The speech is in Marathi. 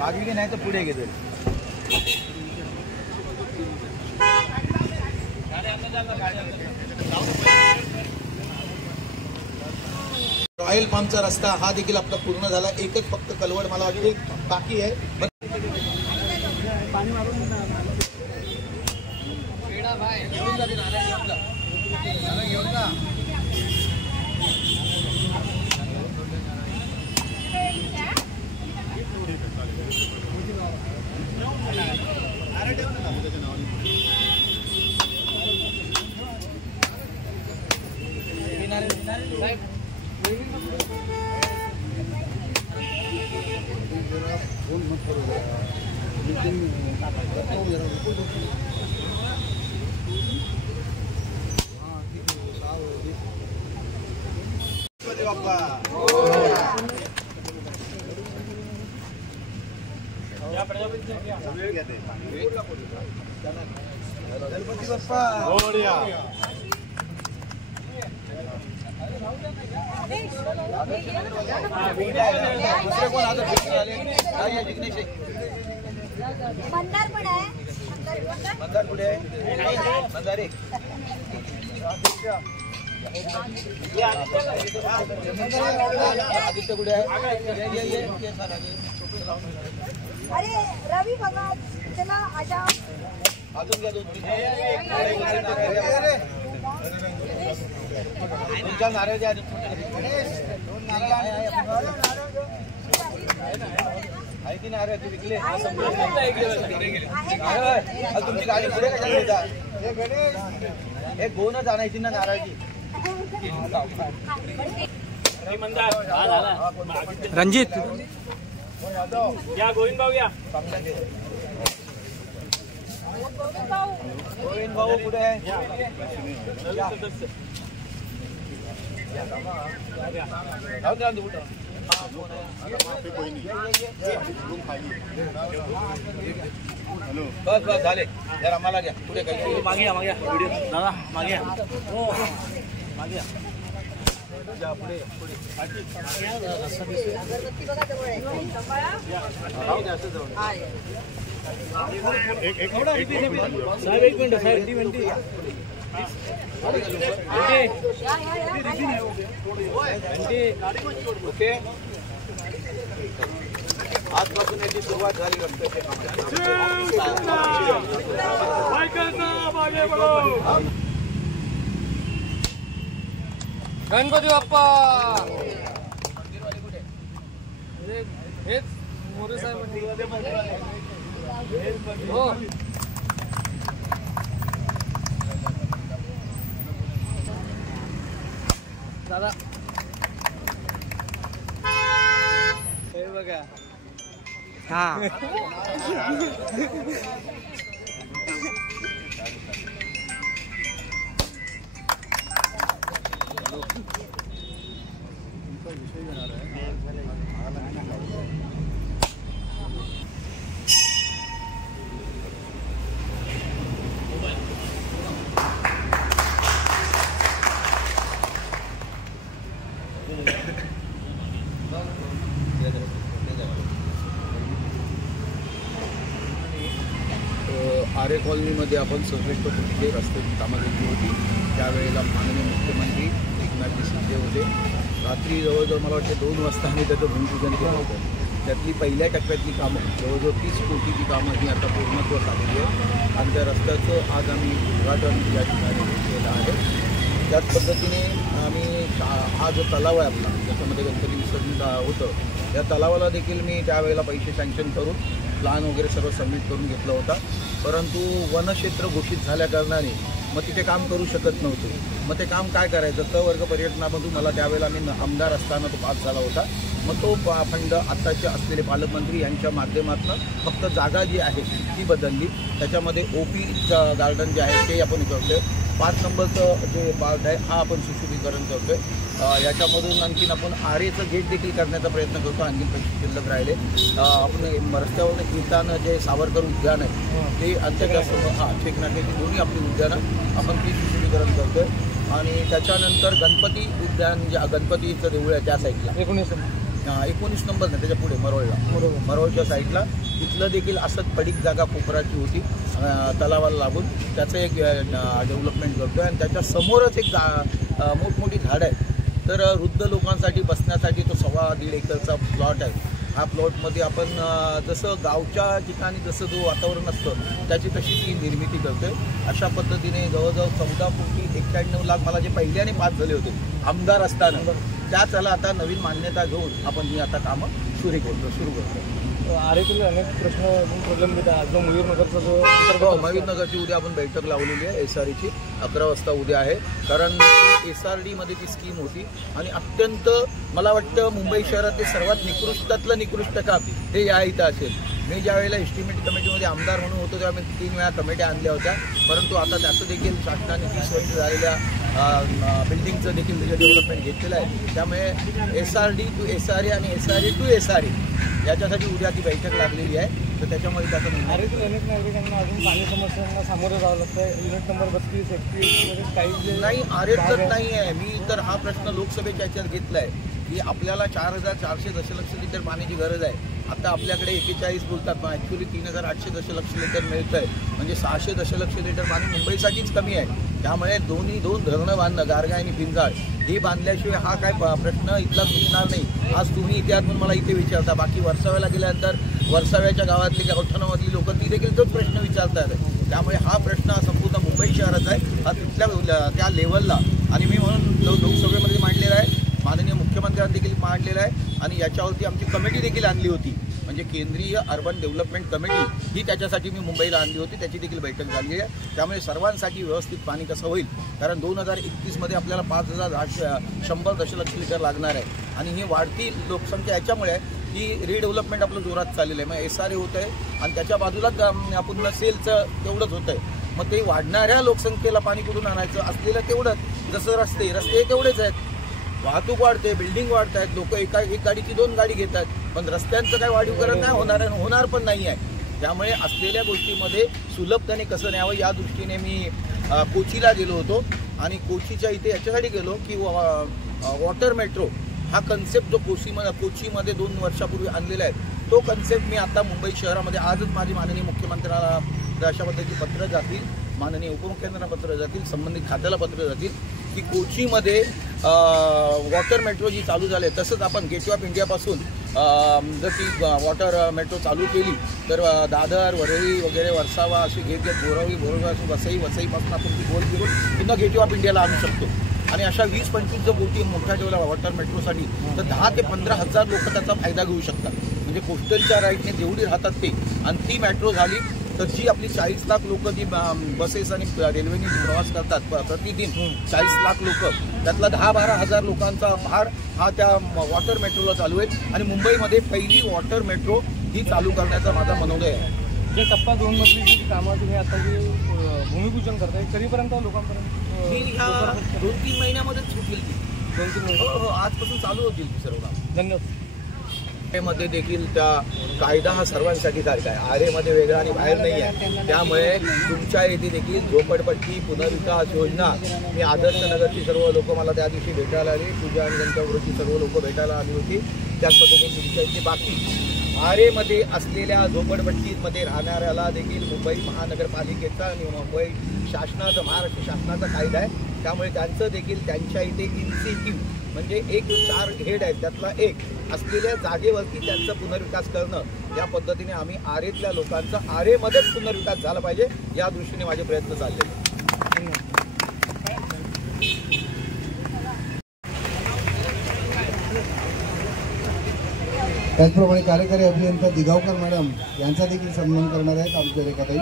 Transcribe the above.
मागे नाही तर पुढे घेतो. रॉयल पामचा रस्ता हा देखील आपला पूर्ण झाला. एकच फक्त कलवड मला वाटते बाकी आहे. पाणी मारून गणपती बाप्पा दुसरे कोण आता मंदार पण आहे. मंदार कुठे आहे? मंदार एक आदित्य कुठे आहे? अरे रवी बघा चला आजा अजून घ्या. तुमच्या नारळ द्या. दोन नारळ आहे की नारळ तू विकले? तुमची गाडी पुढे कशाला येता? एक गोनच आणायची ना नारळची. रणजित या गोविंद भाऊ या. गोविंद भाऊ कुठे आहे? बस बस झाले. जरा आम्हाला घ्या पुढे काही मागे या. मागे व्हिडिओ दादा मागे या. हो मागे या. पुढे पुढे एक मिनिट साहेब ती म्हणते ओके. आजपासून याची सुरुवात झाली. गणपती बाप्पा हेच मोरे साहेब हो. दादा हे बघा हा विषय घेणार आहे. आरे कॉलनीमध्ये आपण सर्वेष्ट कुठे रस्त्याची कामं घेतली होती. त्यावेळेला माननीय मुख्यमंत्री एकनाथजी शिंदे होते. रात्री जवळजवळ मला वाटतं 2 वाजता आम्ही त्याचं भूमिपूजन केलं होतं. त्यातली पहिल्या टप्प्यातली कामं जवळजवळ 30 कोटीची कामं ही आता पूर्णत्वास आलेली आहे आणि त्या रस्त्याचं आज आम्ही उद्घाटन या ठिकाणी केलं आहे. त्याच पद्धतीने आम्ही हा जो तलाव आहे आपला त्याच्यामध्ये गणपती विसर्जन होतं त्या तलावाला देखील मी त्यावेळेला पैसे सँक्शन करून प्लान वगैरे सर्व सबमिट करून घेतला होता. परंतु वनक्षेत्र घोषित झाल्या कारणाने मग तिथे काम करू शकत नव्हते. मग ते काम काय करायचं? क वर्ग पर्यटनामधून मला त्यावेळेला मी आमदार असताना तो पास झाला होता. मग तो फंड आत्ताचे असलेले पालकमंत्री यांच्या माध्यमातून फक्त जागा जी आहे ती बदलली. त्याच्यामध्ये OP गार्डन जे आहे ते आपण करतो आहे. 5 नंबरचं जे पार्ट आहे हा आपण सुशोभीकरण करतो आहे. याच्यामधून आणखीन आपण आरेचं गेट देखील करण्याचा प्रयत्न करतो. आणखीन पैसे शिल्लक राहिले. आपण रस्त्यावरून येताना जे सावरकर उद्यान आहे ते अंत्याच्या शेकनाट्याची दोन्ही आपली उद्यानं आपण ती सुशोभीकरण करतो आहे. आणि त्याच्यानंतर गणपती उद्यान जे गणपतीचं देऊळ आहे त्या साईडला 19 नंबर नाही त्याच्या पुढे मरोळच्या साईडला तिथलं देखील असंच पडीक जागा कोपराची होती तलावाला लागून त्याचं एक डेव्हलपमेंट करतो आहे आणि त्याच्या समोरच एक मोठमोठी झाडं आहे. तर वृद्ध लोकांसाठी बसण्यासाठी तो 1.25 एकरचा प्लॉट आहे. हा प्लॉटमध्ये आपण जसं गावच्या ठिकाणी जसं जो वातावरण असतं त्याची तशी ती निर्मिती करतोय. अशा पद्धतीने जवळजवळ 14 कोटी 91 लाख मला जे पहिल्याने पास झाले होते आमदार असताना त्याला आता नवीन मान्यता घेऊन आपण ही आता कामं सुरू करतो. आरेतील अनेक प्रश्न प्रॉब्लेम जो मयूरनगरचा जो मयूरनगरची उद्या आपण बैठक लावलेली आहे SREची 11 वाजता उद्या आहे. कारण SRDमध्ये ती स्कीम होती आणि अत्यंत मला वाटतं मुंबई शहरातील सर्वात निकृष्टातलं निकृष्ट काम हे या इथं असेल. मी ज्या वेळेला एस्टिमेट कमिटीमध्ये आमदार म्हणून होतो तेव्हा मी 3 वेळा कमिट्या आणल्या होत्या. परंतु आता त्याचं देखील शासनाने 30 वर्ष झालेल्या बिल्डिंगचं देखील डेव्हलपमेंट घेतलेलं आहे. त्यामुळे SRD टू SRA आणि SRA टू SRA याच्यासाठी उद्या ती बैठक लागलेली आहे. तर त्याच्यामध्ये त्याचा आरेतील अनेक नागरिकांना अजून पाणी समस्यांना सामोरं जावं लागतं. युनिट नंबर 32 31 काही नाही आरेतच नाही आहे. मी तर हा प्रश्न लोकसभेच्या याच्यात घेतला आहे की आपल्याला 4400 दशलक्ष लिटर पाण्याची गरज आहे. आता आपल्याकडे 41 बोलतात पण ॲक्च्युली 3800 दशलक्ष लिटर मिळतं आहे. म्हणजे 600 दशलक्ष लिटर पाणी मुंबईसाठीच कमी आहे. त्यामुळे दोन धरणं बांधणं गारगा आणि पिंजाळ हे बांधल्याशिवाय हा काय प्रश्न इथला सुटणार नाही. आज तुम्ही इथे आहात म्हणून मला इथे विचारता. बाकी वर्साव्याला गेल्यानंतर वर्साव्याच्या गावातली गौठणामधली लोकं ती देखील तोच प्रश्न विचारतात. त्यामुळे हा प्रश्न हा संपूर्ण मुंबई शहराचा आहे. हा तिथल्या त्या लेवलला आणि मी म्हणून लोकसभेमध्ये मांडलेला आहे. माननीय मुख्यमंत्र्यांनी देखील मांडलेला आहे आणि याच्यावरती आमची कमिटी देखील आणली होती. म्हणजे केंद्रीय अर्बन डेव्हलपमेंट कमिटी ही त्याच्यासाठी मी मुंबईला आणली होती. त्याची देखील बैठक झाली आहे. त्यामुळे सर्वांसाठी व्यवस्थित पाणी कसं होईल कारण 2031मध्ये आपल्याला 5100 दशलक्ष लिटर लागणार आहे. आणि ही वाढती लोकसंख्या याच्यामुळे ही रिडेव्हलपमेंट आपलं जोरात चाललेलं आहे. मग SRA होत आहे आणि त्याच्या बाजूलाच पुन्हा सेलचं तेवढंच होतं आहे. मग ते वाढणाऱ्या लोकसंख्येला पाणी कुठून आणायचं असलेलं तेवढंच. जसं रस्ते तेवढेच आहेत. वाहतूक वाढते, बिल्डिंग वाढत आहेत, लोक एक गाडीची 2 गाडी घेतात. पण रस्त्यांचं काय वाढीवकरण नाही होणार पण नाही आहे. त्यामुळे असलेल्या गोष्टीमध्ये सुलभतेने कसं न्यावं या दृष्टीने मी कोचीला गेलो होतो. आणि कोचीच्या इथे याच्यासाठी गेलो की वॉटर मेट्रो हा कन्सेप्ट जो कोचीमध्ये 2 वर्षापूर्वी आणलेला आहे तो कन्सेप्ट मी आता मुंबई शहरामध्ये आजच माझी माननीय मुख्यमंत्र्यांना अशा पद्धतीची पत्र जातील, माननीय उपमुख्यमंत्र्यांना पत्र जातील, संबंधित खात्याला पत्र जातील की कोचीमध्ये वॉटर मेट्रो जी चालू झाली तसंच आपण गेटवे ऑफ इंडियापासून जर ती वॉटर मेट्रो चालू केली तर दादर वरळी वगैरे वर्सावा अशी घेत बोरगाव वसईपासून आपण ती गोल फिरून पुन्हा गेटवे ऑफ इंडियाला आणू शकतो. आणि अशा 20-25 जर बोटी मोठ्या ठेवल्या वॉटर मेट्रोसाठी तर 10 ते 15,000 लोक त्याचा फायदा घेऊ शकतात. म्हणजे कोस्टलच्या राईटने जेवढी राहतात ते आणि ती मेट्रो झाली तर जी आपली 40 लाख लोक जी बसेस आणि रेल्वेने प्रवास करतात प्रतिदिन 40 लाख लोक त्यातला 10-12 हजार लोकांचा भार हा त्या वॉटर मेट्रोला चालू आहे. आणि मुंबईमध्ये पहिली वॉटर मेट्रो ही चालू करण्याचा माझा मनोदय आहे. जे टप्पा 2 मधली जी कामं तुम्ही आता जे भूमिपूजन करताय कधीपर्यंत लोकांपर्यंत ही ह्या 2-3 महिन्यामध्येच होतील ती. 2-3 महिने आजपासून चालू होतील सर्व काम. धन्यवाद. मध्ये देखील त्या कायदा हा सर्वांसाठी सारखा आहे. आरेमध्ये वेगळा आणि बाहेर नाही आहे. त्यामुळे तुमच्या येथे देखील झोपडपट्टी पुनर्विकास योजना मी आदर्श नगरची सर्व लोक मला त्या दिवशी भेटायला आली. पूजा आणि त्यांच्याबरोबरची सर्व लोक भेटायला आली होती. त्याच पद्धतीने तुमच्या इथे बाकी आरेमध्ये असलेल्या झोपडपट्टीमध्ये राहणाऱ्याला देखील मुंबई महानगरपालिकेचा आणि मुंबई शासनाचा महाराष्ट्र शासनाचा कायदा आहे. त्यामुळे त्यांचं देखील त्यांच्या इथे इन्सेंटिव्ह म्हणजे 4 हेड आहेत त्यातला एक असलेल्या जागेवरती त्यांचा पुनर्विकास करणं या पद्धतीने आम्ही आरेतल्या लोकांचा आरेमध्येच पुनर्विकास झाला पाहिजे या दृष्टीने माझे प्रयत्न चालले. त्याचप्रमाणे कार्यकारी अभियंता दिगावकर मॅडम यांचा देखील सन्मान करणार आहेत आमच्या रेखाताई.